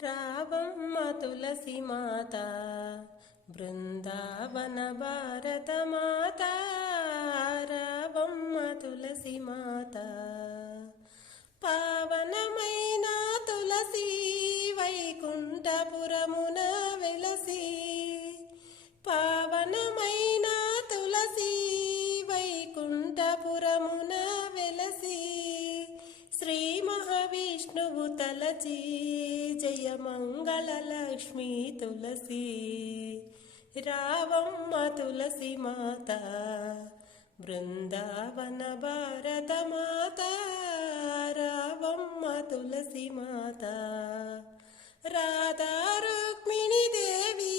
రావమ్మ తులసి మాత బృందావన భారత మాత రావమ్మ తులసి మాత పావనమైన తులసి వైకుంఠపురమున వెలసి పావనమైన తులసి వైకుంఠపురమున వెలసి శ్రీ మహావిష్ణువు తలచి జయ మంగళ లక్ష్మీ తులసి రావమ్మ తులసి మాత బృందావన భారత మాత రావమ్మ తులసి మాత రాధా రుక్మిణి దేవి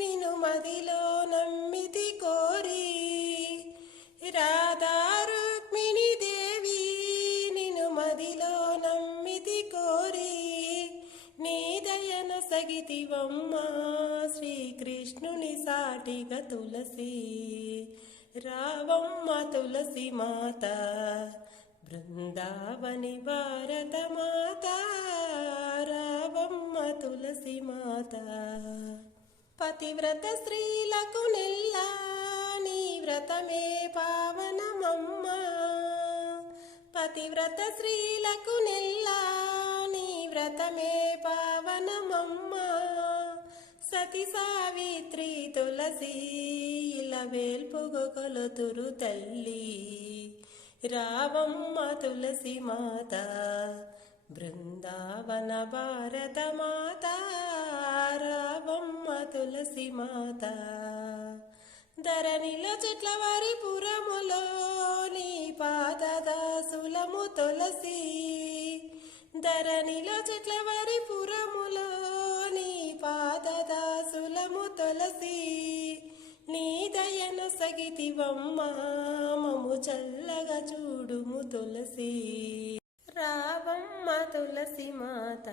నిను మదిలో నమ్మితి కోరి రాధా రుక్మిణి దేవి నిను మదిలో నమ్మితి కోరి నీ దయను సగితివమ్మ శ్రీకృష్ణుని సాటిగా తులసి రావమ్మ తులసి మాత బృందావని భారత మాత రావమ్మ తులసి మాత పతివ్రత స్త్రీలకు నెల్లా నీ వ్రతమే పావనమమ్మ పతివ్రత స్త్రీలకు నెల్లా నీ వ్రతమే పావనమమ్మ సతి సావిత్రి తులసి ఇలా వేల్పుగ కొలుతురు తల్లి రావమ్మ తులసి మాత బృందావన భారత మాత రావమ్మ తులసి మాత ధరణిలో చెట్ల వారి పురములో నీ పాదదాసులము తులసి ధరణిలో చెట్ల వారి పురములో నీ పాదదాసులము తులసి నీ దయను సగితివమ్మ మము చల్లగా చూడుము తులసి రావమ్మ తులసి మాత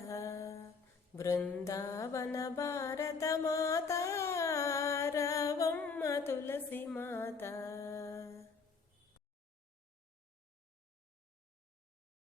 బృందావన భారత మాత రావమ్మ తులసి మాత